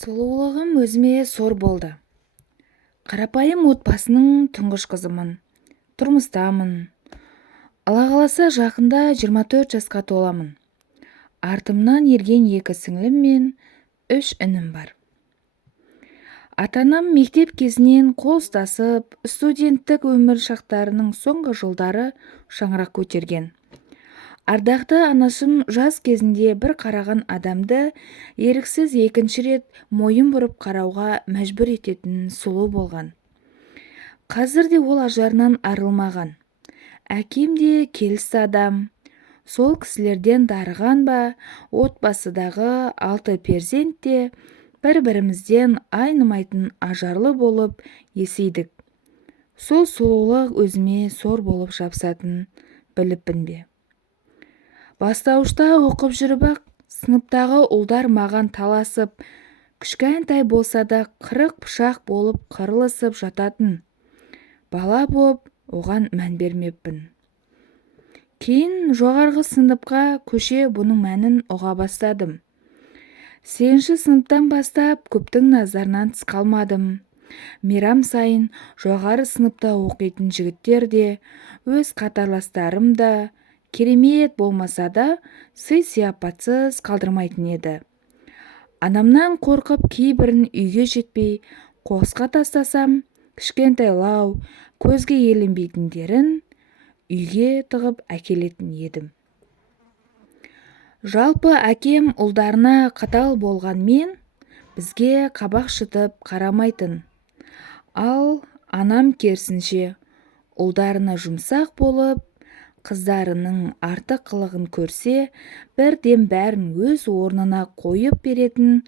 Сұлулығым өзіме сор болды. Қарапайым отбасының тұңғыш қызымын. Тұрмыстамын. Алла қаласа жақында 24 жасқа толамын. Артымнан ерген 2 сіңлім мен 3 інім бар. Ата-анам мектеп кезінен қол ұстасып, студенттік өмір шақтарының соңғы жылдары шаңырақ көтерген. Ардақты анашым жас кезінде бір қараған адамды еріксіз екінші рет мойын бұрып қарауға мәжбүр ететін сұлу болған. Қазір де ол ажарынан арылмаған. Әкем де келісті адам. Сол кісілерден дарыған ба, отбасыдағы 6 перзент те бір-бірімізден айнымайтын ажарлы болып есейдік. Сол сұлулық өзіме сор болып жабысатын біліппін бе. Бастауышта оқып жүріп-ақ, сыныптағы ұлдар маған таласып, кішкентай болса да 40 пышақ болып қырылысып жататын. Бала боп, оған мән бермеппін. Кейін жоғарғы сыныпқа көше бұның мәнін ұға бастадым. 8-ші сыныптан бастап көптің назарынан тыс қалмадым. Мейрам сайын жоғары сыныпта оқитын жігіттер де, өз қатарластарым да, керемет болмаса да, сый-сияпатсыз қалдырмайтын еді. Анамнан қорқып кейбірін үйге жетпей, қоқысқа тастасам, кішкентайлау, көзге еленбейтіндерін үйге тығып әкелетін едім. Жалпы әкем ұлдарына қатал болғанмен, бізге қабақ шытып қарамайтын. Ал анам керісінше, ұлдарына жұмсақ болып, қыздарының артық қылығын көрсе, бірден бәрін өз орнына қойып беретін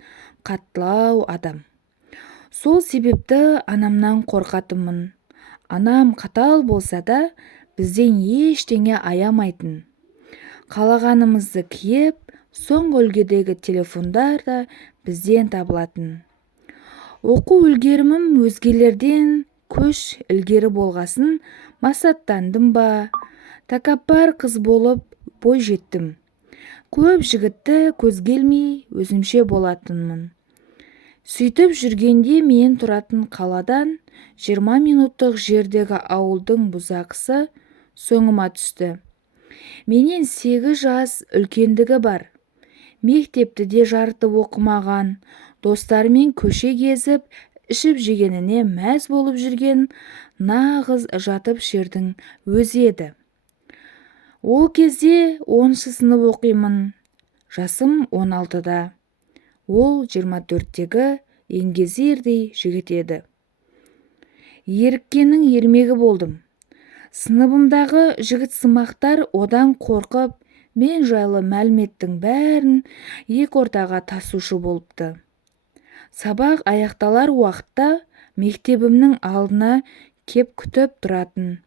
қаттылау адам. Сол себепті анамнан қорқатынмын. Анам қатал болса да, бізден ештеңе аямайтын. Қалағанымызды киіп, соңғы үлгідегі телефондар да бізден табылатын. Оқу үлгерімім өзгелерден көш ілгері болғасын масаттандым ба, тәкаппар қыз болып бой жеттім. Көп жігітті көзге ілмей өзімше болатынмын. Сөйтіп жүргенде мен тұратын қаладан 20 минуттық жердегі ауылдың бұзақысы соңыма түсті. Менен 8 жас үлкендігі бар. Мектепті де жарытып оқымаған, достарымен көше кезіп, ішіп жегеніне мәз болып жүрген нағыз жатып шердің өзі еді. Ол кезде 10-шы сынып оқимын. Жасым 16-да. Ол 24-тегі еңгезердей жігіт еді. Еріккеннің ермегі болдым. Сыныбымдағы жігіт сымақтар одан қорқып, мен жайлы мәліметтің бәрін екі ортаға тасушы болыпты. Сабақ аяқталар уақытта мектебімнің алдына кеп күтіп тұратын.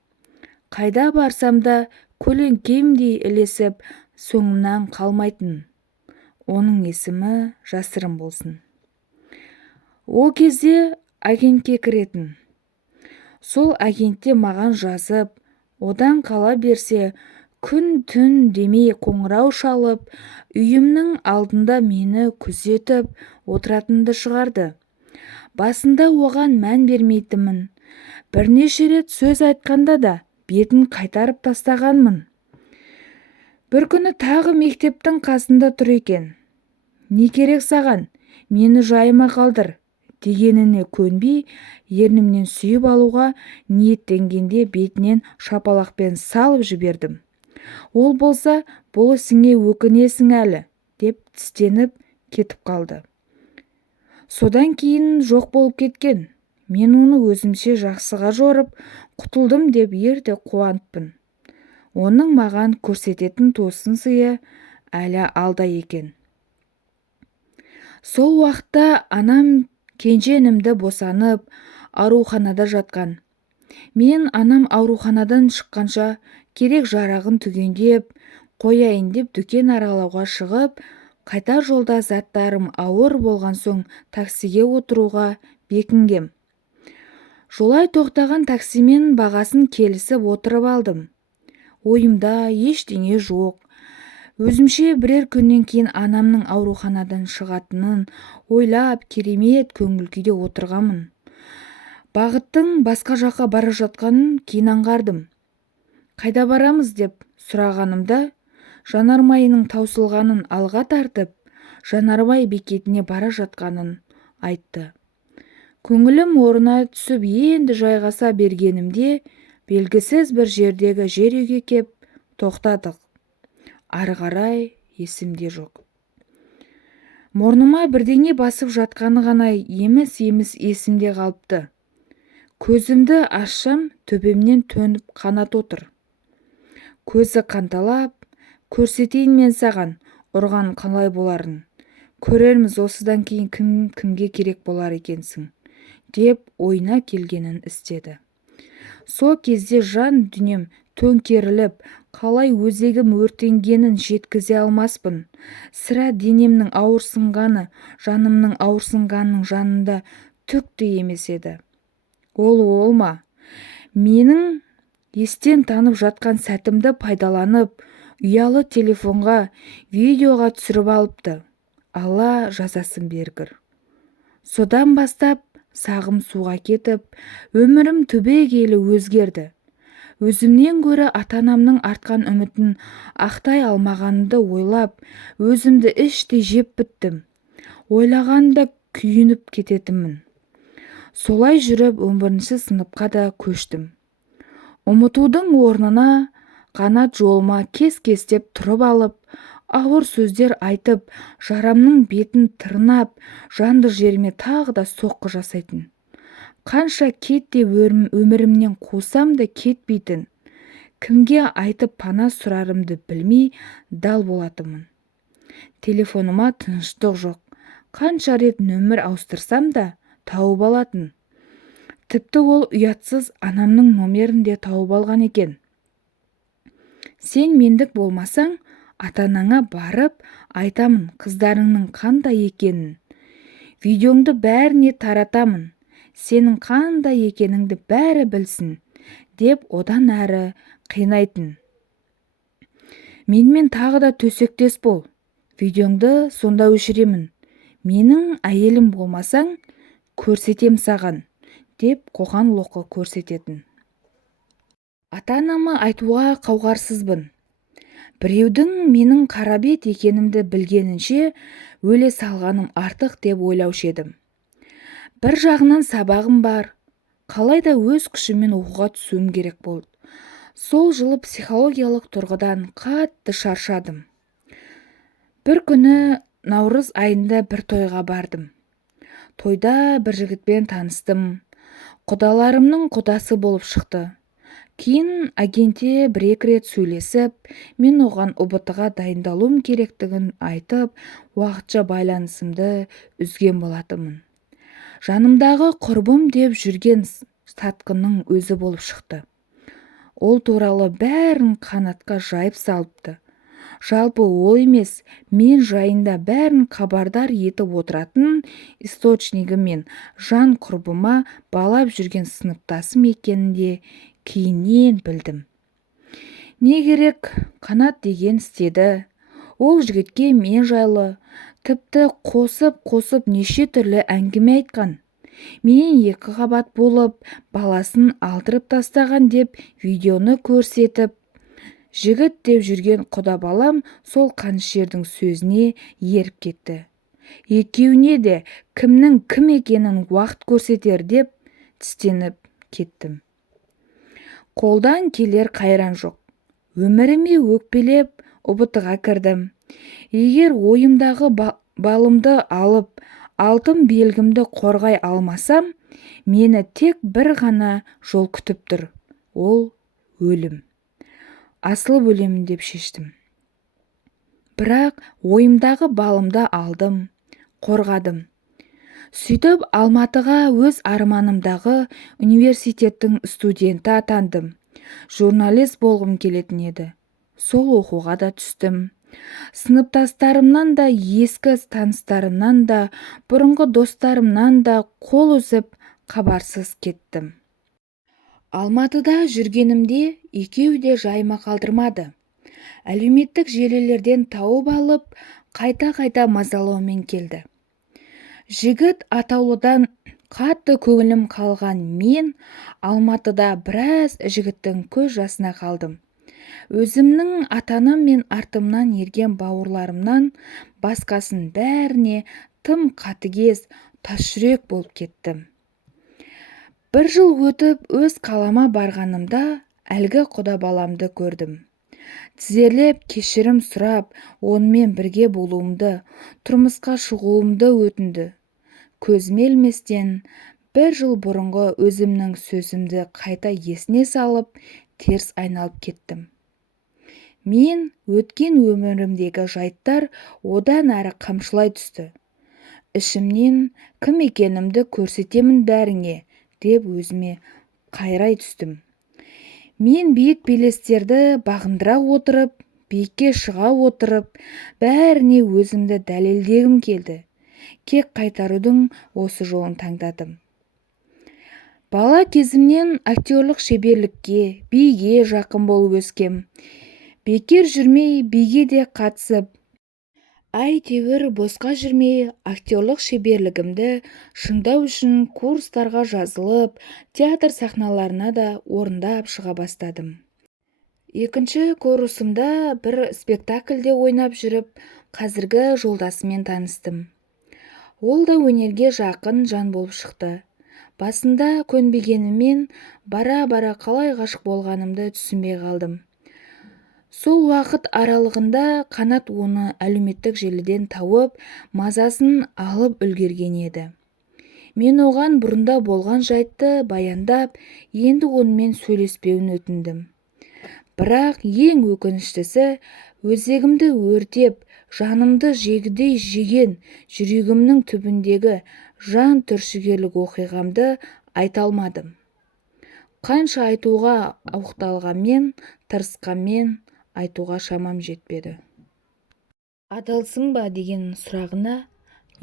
Қайда барсам да көлеңкемдей ілесіп, соңымнан қалмайтын. Оның есімі жасырын болсын. Ол кезде агентке кіретін. Сол агентте маған жазып, одан қала берсе, күн-түн демей қоңырау шалып, үйімнің алдында мені күзетіп отыратынды шығарды. Басында оған мән бермейтінмін. Бірнеше рет сөз айтқанда да бетін қайтарып тастағанмын. Бір күні тағы мектептің қасында тұр екен. Не керек саған? Мені жайыма қалдыр дегеніне көнбей, ернімнен сүйіп алуға ниеттенгенде бетінен шапалақпен салып жібердім. Ол болса, бұл ісіңе өкінесің әлі, деп тістеніп кетіп қалды. Содан кейін жоқ болып кеткен. Мен оны өзімше жақсыға жорып, құтылдым деп ерте қуаныппын. Оның маған көрсететін тосын сыйы әлі алда екен. Сол уақытта анам кенже інімді босанып, ауруханада жатқан. Мен анам ауруханадан шыққанша керек жарағын түгендеп, қояйын деп дүкен аралауға шығып, қайтар жолда заттарым ауыр болған соң таксиге отыруға бекінгем. Жолай тоқтаған таксимен бағасын келісіп отырып алдым. Ойымда ештеңе жоқ. Өзімше бірер күннен кейін анамның ауруханадан шығатынын ойлап керемет көңіл күйде отырғанмын. Бағыттың басқа жаққа бара жатқанын кейін аңғардым. Қайда барамыз деп сұрағанымда, жанармайының таусылғанын алға тартып, Жанармай бекетіне бара жатқанын айтты. Көңілім орнына түсіп енді жайғаса бергенімде, белгісіз бір жердегі жер үйге кеп тоқтадық. Ары қарай есімде жоқ. Мұрныма бірдеңе басып жатқаны ғана еміс-еміс есімде қалыпты. Көзімді ашсам, төбемнен төніп қанат отыр. Көзі қанталап, көрсетейін мен саған, ұрған қалай боларын. Көрерміз осыдан кейін кімге керек болар екенсің, деп ойына келгенін істеді. Сол кезде жан дүнием төңкеріліп, қалай өзегім өртенгенін жеткізе алмаспын. Сірә денемнің ауырсынғаны, жанымның ауырсынғанының жанында түк те емес еді. Ол ма? Менің естен танып жатқан сәтімді пайдаланып, ұялы телефонға видеоға түсіріп алыпты. Алла жазасын бергір. Содан бастап сағым суға кетіп, өмірім түбегейлі өзгерді. Өзімнен гөрі ата-анамның артқан үмітін ақтай алмағанымды ойлап, өзімді іштей жеп біттім. Ойлағанда күйініп кететінмін. Солай жүріп 11-ші сыныпқа да көштім. Ұмытудың орнына қанат жолыма кес-кестеп тұрып алып, ауыр сөздер айтып, жарамның бетін тырнап, жанды жеріме тағы да соққы жасайтын. Қанша кет деп өмірімнен қусам да кетпейтін. Кімге айтып пана сұрарымды білмей дал болатынмын. Телефоныма тыныштық жоқ. Қанша рет нөмір ауыстырсам да тауып алатын. Тіпті ол ұятсыз анамның номерін де тауып алған екен. Сен мендік болмасаң, ата-анаңа барып айтамын қыздарыңның қандай екенін. Видеоңды бәріне таратамын. Сенің қандай екеніңді бәрі білсін, деп одан әрі қинайтын. Менімен тағы да төсектес бол. Видеоңды сонда өшіремін. Менің әйелім болмасаң, көрсетем саған, деп қоқан-лоқы көрсететін. Ата-анама айтуға қауқарсызбын. Біреудің менің қарабет екенімді білгенінше өле салғаным артық деп ойлаушы едім. Бір жағынан сабағым бар, қалайда өз күшіммен оқуға түсуім керек болды. Сол жылы психологиялық тұрғыдан қатты шаршадым. Бір күні наурыз айында бір тойға бардым. Тойда бір жігітпен таныстым. Құдаларымның құдасы болып шықты. Кейін агентте бір-екі рет сөйлесіп, мен оған ұбт-ға дайындалуым керектігін айтып, уақытша байланысымды үзген болатынмын. Жанымдағы құрбым деп жүрген сатқынның өзі болып шықты. Ол туралы бәрін қанатқа жайып салыпты. Жалпы ол емес, мен жайында бәрін хабардар етіп отыратын источнигі мен жан құрбыма балап жүрген сыныптасым екенінде кейіннен білдім. Не керек, қанат деген істеді. Ол жігітке мен жайлы тіпті қосып неше түрлі әңгіме айтқан. Менен 2 қабат болып, баласын алдырып тастаған деп видеоны көрсетіп, жігіт деп жүрген құда балам сол қанішердің сөзіне еріп кетті. Екеуіне де кімнің кім екенін уақыт көрсетер деп тістеніп кеттім. Қолдан келер қайран жоқ. Өміріме өкпелеп ұбт-ға кірдім. Егер ойымдағы балымды алып, алтын белгімді қорғай алмасам, мені тек бір ғана жол күтіп тұр. Ол өлім. Асылып өлемін деп шештім. Бірақ ойымдағы балымды алдым, қорғадым. Сөйтіп Алматыға өз арманымдағы университеттің студенті атандым. Журналист болғым келетін еді. Сол оқуға да түстім. Сыныптастарымнан да, ескі таныстарымнан да, бұрынғы достарымнан да қол үзіп хабарсыз кеттім. Алматыда жүргенімде екеуі де жайыма қалдырмады. Әлеуметтік желілерден тауып алып, қайта-қайта мазалаумен келді. Жігіт атаулыдан қатты көңілім қалған мен Алматыда біраз жігіттің көз жасына қалдым. Өзімнің ата-анам мен артымнан ерген бауырларымнан басқасын бәріне тым қатыгез, тасжүрек болып кеттім. Бір жыл өтіп өз қалама барғанымда әлгі құда баламды көрдім. Тізерлеп кешірім сұрап, онымен бірге болуымды, тұрмысқа шығуымды өтінді. Көзіме ілместен бір жыл бұрынғы өзімнің сөзімді қайта есіне салып, теріс айналып кеттім. Мен өткен өмірімдегі жайттар одан әрі қамшылай түсті. Ішімнен кім екенімді көрсетемін бәріңе, деп өзіме қайрай түстім. Мен биік белестерді бағындыра отырып, биікке шыға отырып, бәріне өзімді дәлелдегім келді. Кек қайтарудың осы жолын таңдадым. Бала кезімнен актерлік шеберлікке, биге жақын болып өскем. Бекер жүрмей биге де қатысып, әйтеуір босқа жүрмей актерлік шеберлігімді шыңдау үшін курстарға жазылып, театр сахналарына да орындап шыға бастадым. Екінші курсымда бір спектакльде ойнап жүріп, қазіргі жолдасыммен таныстым. Ол да өнерге жақын жан болып шықты. Басында көнбегенімен бара-бара қалай ғашық болғанымды түсінбей қалдым. Сол уақыт аралығында Қанат оны әлеуметтік желіден тауып, мазасын алып үлгерген еді. Мен оған бұрында болған жайтты баяндап, енді онымен сөйлеспеуін өтіндім. Бірақ ең өкініштісі, өзегімді өртеп, жанымды жегідей жеген жүрегімнің түбіндегі жан түршігерлік оқиғамды айта алмадым. Қанша айтуға оқталғанмен, тырысқанмен, айтуға шамам жетпеді. Адалсың ба деген сұрағына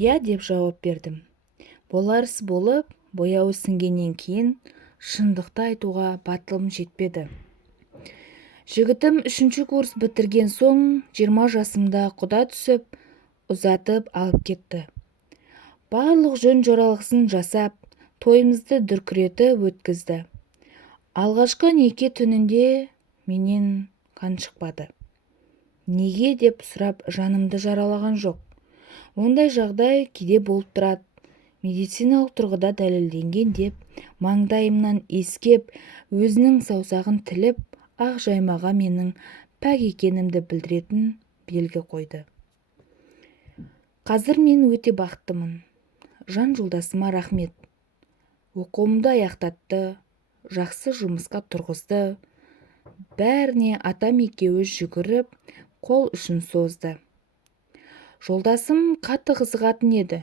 «Я» деп жауап бердім. Боларыс болып, бояуы сіңгеннен кейін шындықты айтуға батылым жетпеді. Жігітім 3-ші курс бітірген соң 20 жасымда құда түсіп, ұзатып алып кетті. Барлық жөн жоралғысын жасап, тойымызды дүркіретіп өткізді. Алғашқы неке түнінде менен қан шықпады. Неге деп сұрап жанымды жаралаған жоқ. Ондай жағдай кейде болып тұрады. Медициналық тұрғыда дәлелденген деп маңдайымнан иіскеп, өзінің саусағын тіліп, ақ жаймаға менің пәк екенімді білдіретін белгі қойды. Қазір мен өте бақыттымын. Жан жолдасыма рахмет. Оқуымды аяқтатты, жақсы жұмысқа тұрғызды. Бәріне атам екеуі жүгіріп, қол ұшын созды. Жолдасым қатты қызығатын еді,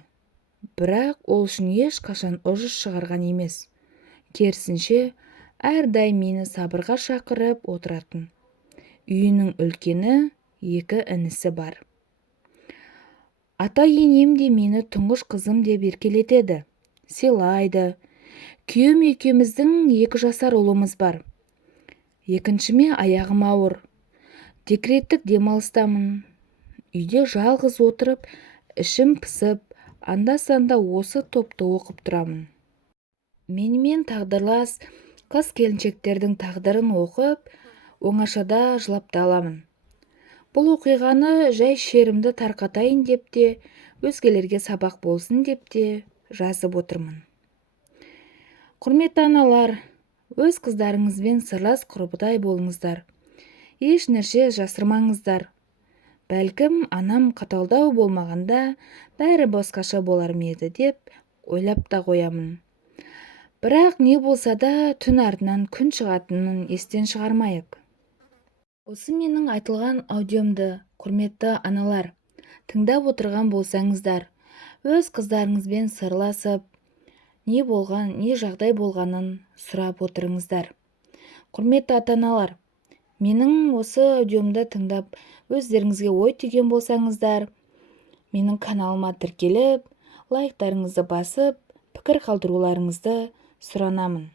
бірақ ол үшін ешқашан ұрыс шығарған емес. Керісінше, әрдайым мені сабырға шақырып отыратын. Үйінің үлкені, 2 інісі бар. Ата-енем де мені тұңғыш қызым деп еркелетеді, сыйлайды. Күйеуім екеуміздің 2 жасар ұлымыз бар. Екіншіме аяғым ауыр. Декреттік демалыстамын. Үйде жалғыз отырып, ішім пысып, анда-санда осы топты оқып тұрамын. Менімен тағдырлас қыз-келіншектердің тағдырын оқып, оңашада жылап та аламын. Бұл оқиғаны жай шерімді тарқатайын деп те, өзгелерге сабақ болсын деп те жазып отырмын. Құрметті аналар, өз қыздарыңызбен сырлас құрбыдай болыңыздар. Еш нәрсе жасырмаңыздар. Бәлкім анам қаталдау болмағанда бәрі басқаша болар ма еді деп ойлап та қоямын. Бірақ не болса да түн артынан күн шығатынын естен шығармайық. Осы менің айтылған аудиомды, құрметті аналар, тыңдап отырған болсаңыздар, өз қыздарыңызбен сырласып, не болған, не жағдай болғанын сұрап отырыңыздар. Құрметті ата-аналар, менің осы аудиомды тыңдап, өздеріңізге ой түйген болсаңыздар, менің каналыма тіркеліп, лайктарыңызды басып, пікір қалдыруларыңызды сұранамын.